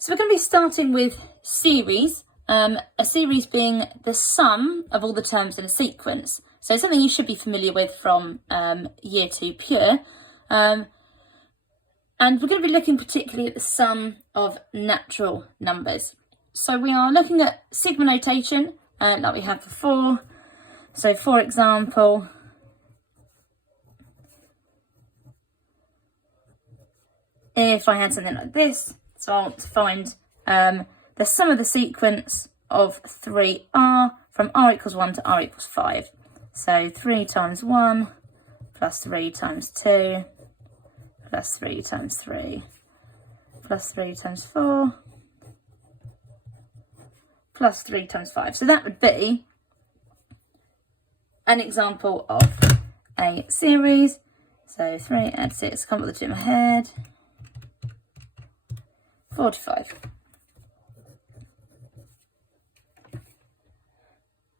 So we're going to be starting with series, a series being the sum of all the terms in a sequence. So something you should be familiar with from Year 2 Pure. And we're going to be looking particularly at the sum of natural numbers. So we are looking at sigma notation, like we had before. So for example, if I had something like this, so I want to find the sum of the sequence of 3r from r equals 1 to r equals 5. So 3 times 1 plus 3 times 2 plus 3 times 3 plus 3 times 4 plus 3 times 5. So that would be an example of a series. So 3 add 6, come up with the 2 in my head. 45.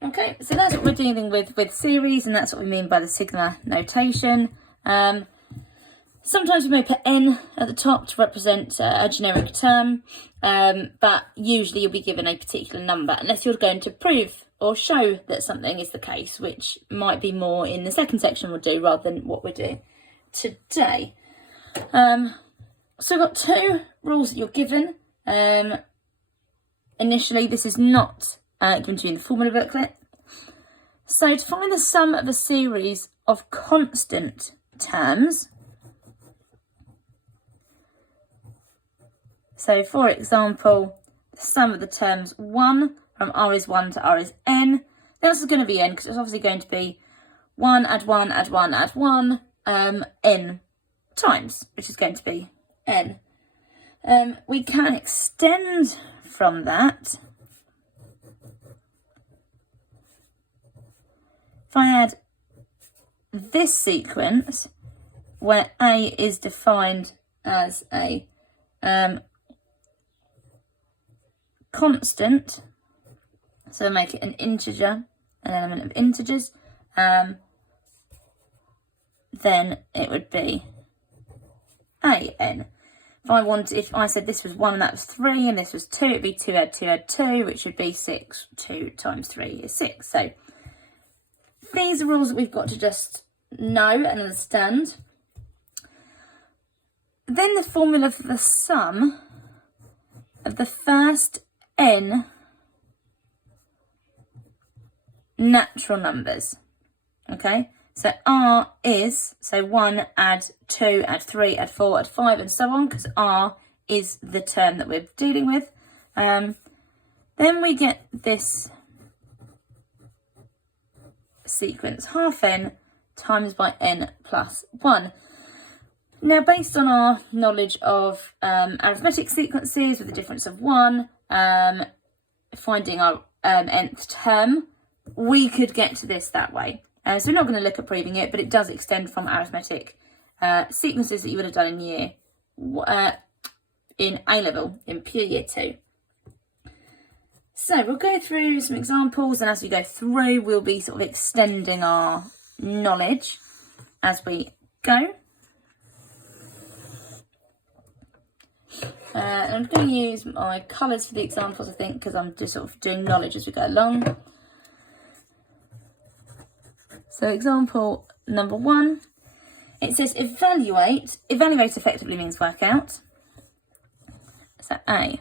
Okay, so that's what we're dealing with series, and that's what we mean by the sigma notation. Sometimes we may put n at the top to represent a generic term, but usually you'll be given a particular number, unless you're going to prove or show that something is the case, which might be more in the second section we'll do rather than what we're doing today. So we've got two rules that you're given. Initially, this is not given to you in the formula booklet. So to find the sum of a series of constant terms, so for example, the sum of the terms 1 from r is 1 to r is n, this is going to be n because it's obviously going to be 1 add 1 add 1 add 1 n times, which is going to be n. We can extend from that. If I add this sequence where a is defined as a constant, so make it an integer, an element of integers, then it would be an. If I said this was 1 and that was 3 and this was 2, it'd be 2 add 2 add 2, which would be 6. 2 times 3 is 6. So these are rules that we've got to just know and understand. Then the formula for the sum of the first n natural numbers. Okay? So r is, so 1 add 2 add 3 add 4 add 5 and so on, because r is the term that we're dealing with. Then we get this sequence, half n times by n plus 1. Now, based on our knowledge of arithmetic sequences with a difference of 1, finding our nth term, we could get to this that way. So we're not going to look at proving it, but it does extend from arithmetic sequences that you would have done in A-level, in pure Year 2. So we'll go through some examples, and as we go through, we'll be sort of extending our knowledge as we go. I'm going to use my colours for the examples, I think, because I'm just sort of doing knowledge as we go along. So example number 1, it says evaluate. Evaluate effectively means work out. So A.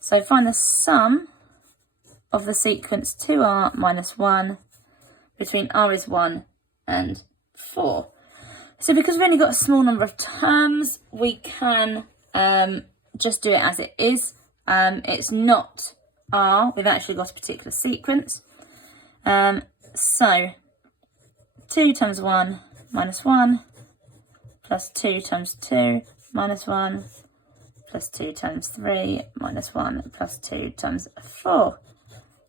So find the sum of the sequence 2r minus 1 between r is 1 and 4. So because we've only got a small number of terms, we can just do it as it is. It's not r, we've actually got a particular sequence. So 2 times 1 minus 1 plus 2 times 2 minus 1 plus 2 times 3 minus 1 plus 2 times 4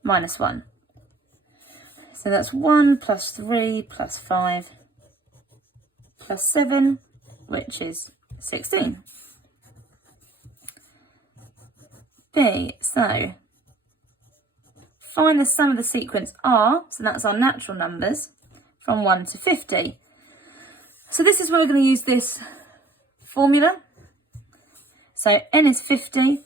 minus 1. So that's 1 plus 3 plus 5 plus 7, which is 16. B, so find the sum of the sequence r, so that's our natural numbers, from 1 to 50. So this is where we're going to use this formula. So n is 50,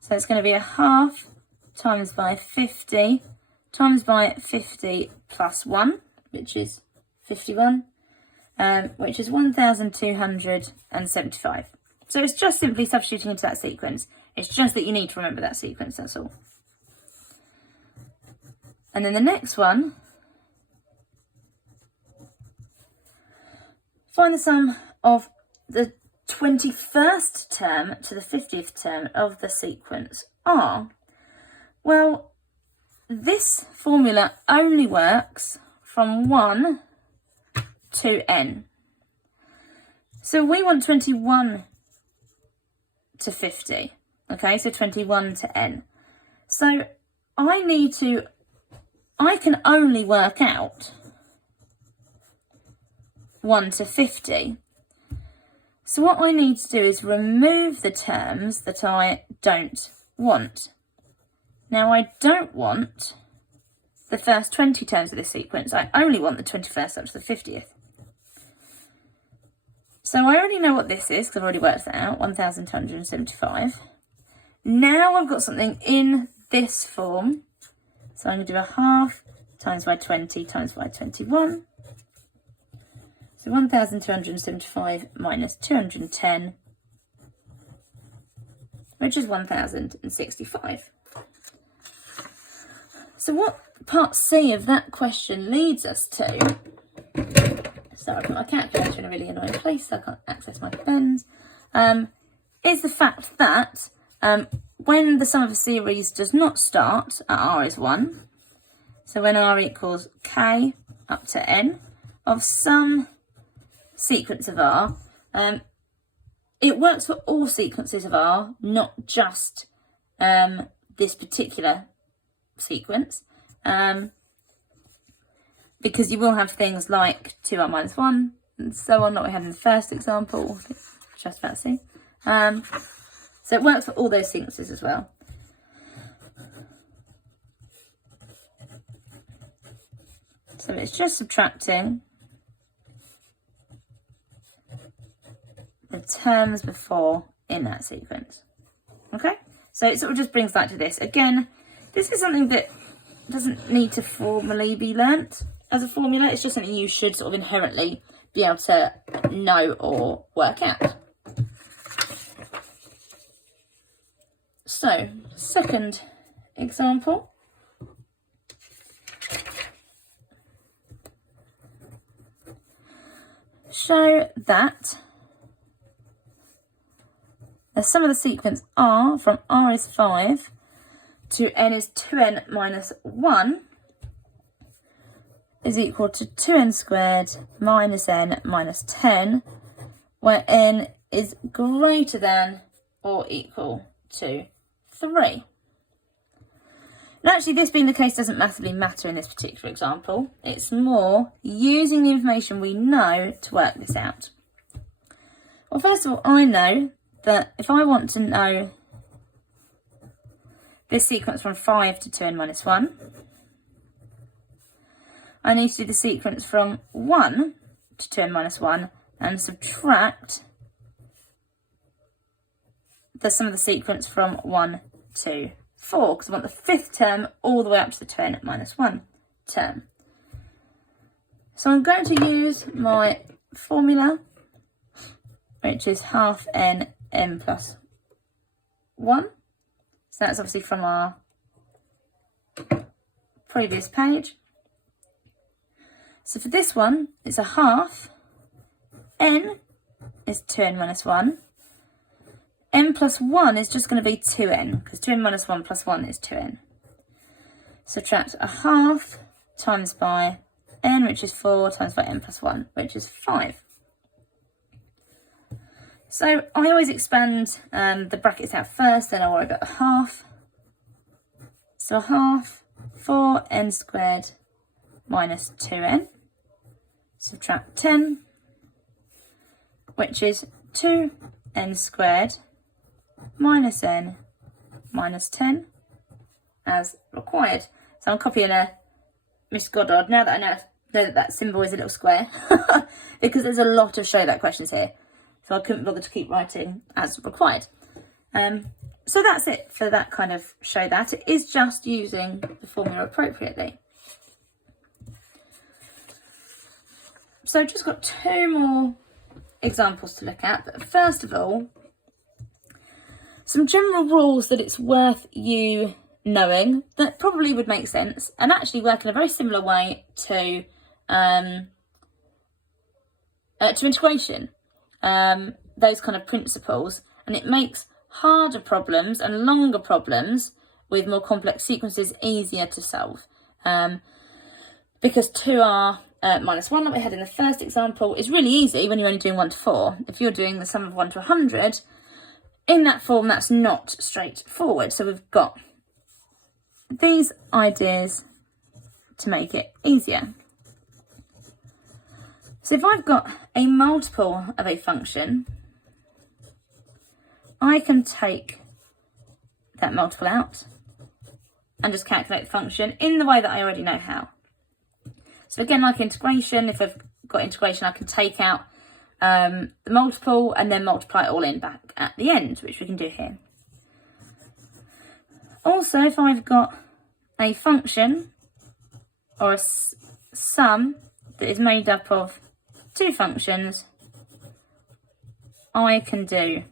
so it's going to be a half times by 50 times by 50 plus 1, which is 51, which is 1,275. So it's just simply substituting into that sequence. It's just that you need to remember that sequence, that's all. And then the next one, find the sum of the 21st term to the 50th term of the sequence R. Well, this formula only works from 1 to n. So we want 21 to 50, okay, so 21 to n. So I can only work out 1 to 50. So what I need to do is remove the terms that I don't want. Now I don't want the first 20 terms of this sequence. I only want the 21st up to the 50th. So I already know what this is because I've already worked that out, 1,275. Now I've got something in this form. So I'm going to do a half times by 20 times by 21. So 1,275 minus 210, which is 1,065. So what part C of that question leads us to, sorry, I put my calculator in a really annoying place so I can't access my pens, is the fact that when the sum of a series does not start at r is 1, so when r equals k up to n of some sequence of r, it works for all sequences of r, not just this particular sequence, because you will have things like 2r minus 1 and so on, like we had in the first example, just about to see. So it works for all those sequences as well. So it's just subtracting the terms before in that sequence. Okay, so it sort of just brings that to this. Again, this is something that doesn't need to formally be learnt as a formula. It's just something you should sort of inherently be able to know or work out. So, second example. Show that the sum of the sequence r from r is 5 to n is 2n minus 1 is equal to 2n squared minus n minus 10, where n is greater than or equal to 3. And actually, this being the case doesn't massively matter in this particular example. It's more using the information we know to work this out. Well, first of all, I know that if I want to know this sequence from 5 to 2n minus 1, I need to do the sequence from 1 to 2n minus 1 and subtract the sum of the sequence from 1 to 4, because I want the fifth term all the way up to the 2n minus 1 term. So I'm going to use my formula, which is half n plus 1. So that's obviously from our previous page. So for this one, it's a half. N is 2n minus 1. N plus 1 is just going to be 2n, because 2n minus 1 plus 1 is 2n. Subtract a half times by n, which is 4, times by n plus 1, which is 5. So I always expand the brackets out first, then I'll worry about the half. So a half, 4n squared minus 2n. Subtract 10, which is 2n squared minus n minus 10 as required. So I'm copying a Miss Goddard now that I know that that symbol is a little square because there's a lot of show that questions here. So I couldn't bother to keep writing as required. So that's it for that kind of show that. It is just using the formula appropriately. So I've just got two more examples to look at. But first of all, some general rules that it's worth you knowing that probably would make sense and actually work in a very similar way to integration. Those kind of principles, and it makes harder problems and longer problems with more complex sequences easier to solve. Because 2r minus 1, like we had in the first example, is really easy when you're only doing 1 to 4. If you're doing the sum of 1 to 100, in that form, that's not straightforward. So we've got these ideas to make it easier. So if I've got a multiple of a function, I can take that multiple out and just calculate the function in the way that I already know how. So again, like integration, if I've got integration, I can take out the multiple and then multiply it all in back at the end, which we can do here. Also, if I've got a function or a sum that is made up of two functions, I can do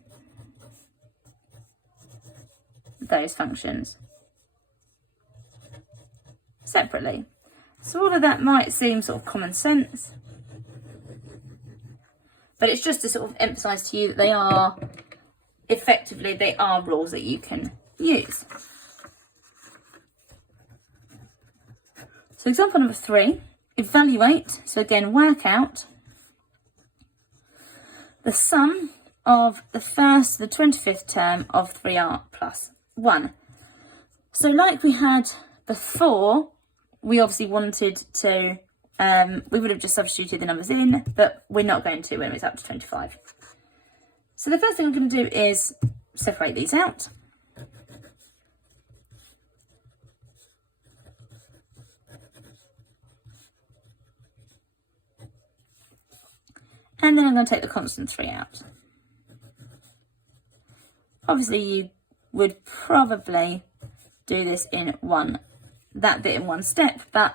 those functions separately. So all of that might seem sort of common sense, but it's just to sort of emphasise to you that they are rules that you can use. So example number 3, evaluate, so again work out the sum of the first to the 25th term of 3r plus 1. So like we had before, we obviously wanted to, we would have just substituted the numbers in, but we're not going to when it's up to 25. So the first thing I'm going to do is separate these out. And then I'm going to take the constant 3 out. Obviously, you would probably do this in that bit in one step, but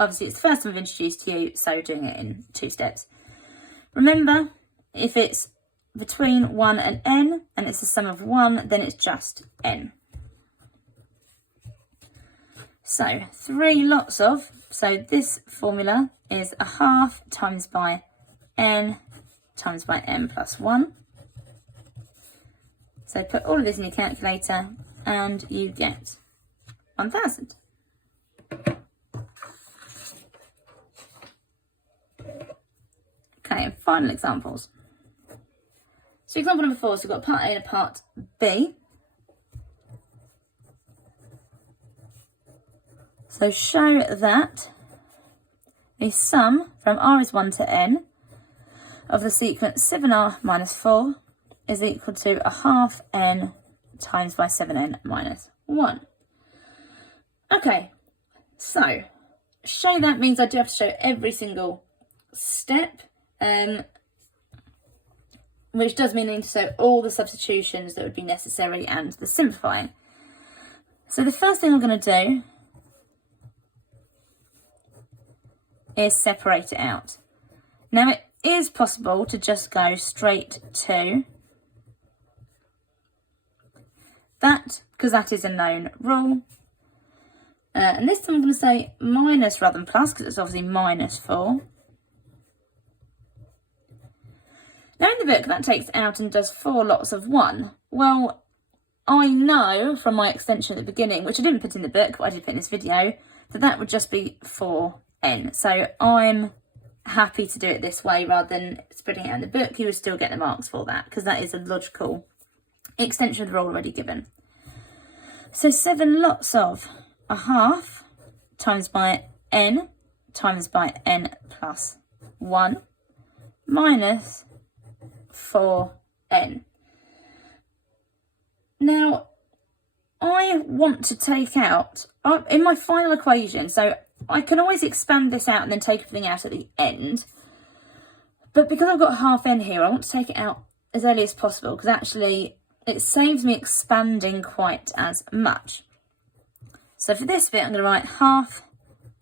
obviously it's the first time I've introduced to you, so doing it in 2 steps. Remember, if it's between 1 and n, and it's the sum of 1, then it's just n. So 3 lots of, so this formula is 1/2 times by n times by n plus 1. So put all of this in your calculator and you get 1000. Okay, and final examples. So example number 4, so we've got part A and part B. So show that the sum from r is 1 to n of the sequence 7r minus 4 is equal to 1/2 n times by 7n minus 1. Okay, so show that means I do have to show every single step, which does mean I need to show all the substitutions that would be necessary and the simplifying. So the first thing I'm going to do is separate it out. Now it is possible to just go straight to that, because that is a known rule. And this time I'm going to say minus rather than plus, because it's obviously minus 4. Now in the book that takes out and does 4 lots of 1. Well, I know from my extension at the beginning, which I didn't put in the book, but I did put in this video, that that would just be 4n. So I'm happy to do it this way rather than spreading it out in the book. You would still get the marks for that, because that is a logical extension of the rule already given. So 7 lots of 1/2 times by n plus 1 minus 4n. Now, I want to take out, in my final equation, so I can always expand this out and then take everything out at the end. But because I've got 1/2 n here, I want to take it out as early as possible, because actually it saves me expanding quite as much. So for this bit, I'm going to write half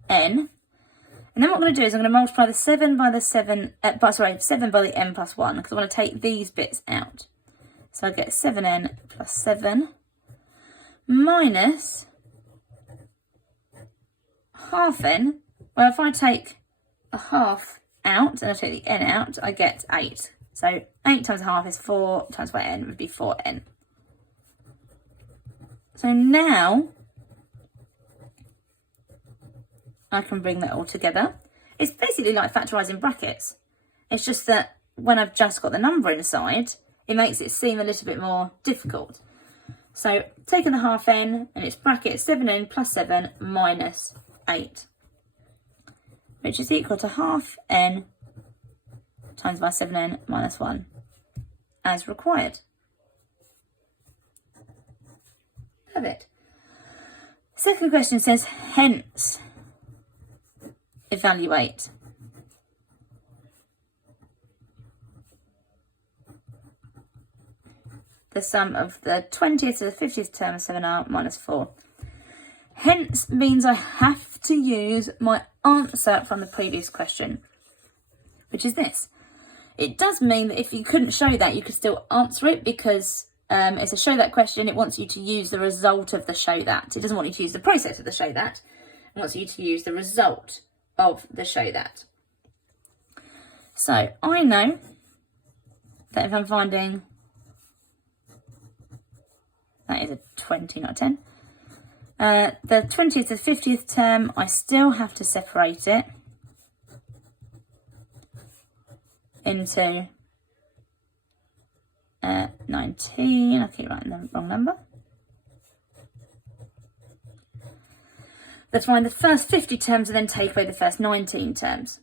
n. And then what I'm going to do is I'm going to multiply the 7 by the 7 by the n plus 1, because I want to take these bits out. So I get 7n plus 7 minus half n. Well, if I take a half out and I take the n out, I get 8. So 8 times half is 4 times by n would be 4n. So now I can bring that all together. It's basically like factorising brackets. It's just that when I've just got the number inside, it makes it seem a little bit more difficult. So taking the half n and its bracket 7n plus 7 minus 8, which is equal to half n times by 7n minus 1 as required. Perfect. Second question says, hence evaluate. The sum of the 20th to the 50th term of 7r minus 4. Hence means I have to use my answer from the previous question, which is this. It does mean that if you couldn't show that, you could still answer it, because it's a show that question. It wants you to use the result of the show that. It doesn't want you to use the process of the show that. It wants you to use the result of the show that. So I know that if I'm finding, that is a 20, not a 10. The 20th to 50th term, I still have to separate it into 19. I keep writing the wrong number. Let's find the first 50 terms and then take away the first 19 terms.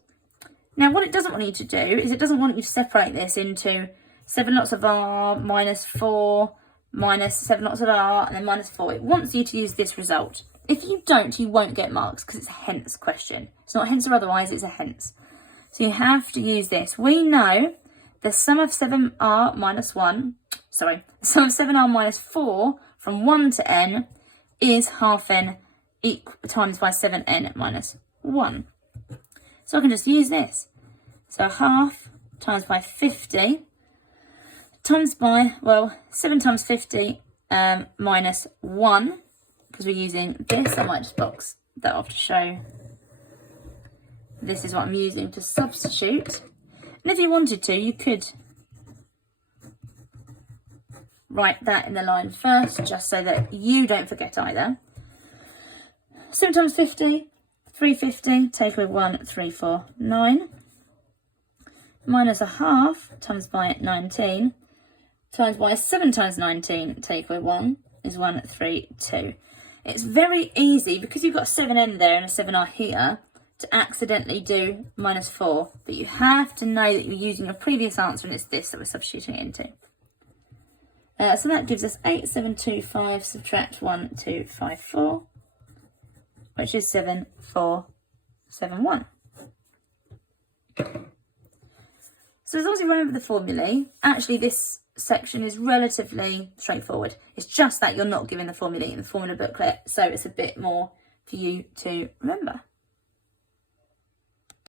Now, what it doesn't want you to do is it doesn't want you to separate this into 7 lots of r minus 4 minus 7 lots of r and then minus 4. It wants you to use this result. If you don't, you won't get marks because it's a hence question. It's not hence or otherwise, it's a hence. So you have to use this. We know the sum of 7r minus 1, the sum of 7r minus 4 from 1 to n is half n times by 7n minus 1. So I can just use this. So half times by 50 times by, 7 times 50 minus 1, because we're using this. I might just box that off to show this is what I'm using to substitute. And if you wanted to, you could write that in the line first, just so that you don't forget either. 7 times 50, 350, take away 1, 3, 4, 9. Minus a half times by 19, times by 7 times 19, take away 1, is 1, 3, 2. It's very easy, because you've got 7n there and a 7r here, to accidentally do minus 4. But you have to know that you're using your previous answer, and it's this that we're substituting it into. So that gives us 8725 subtract 1254, which is 7471. So as long as you remember the formulae, actually this section is relatively straightforward. It's just that you're not given the formulae in the formula booklet, so it's a bit more for you to remember.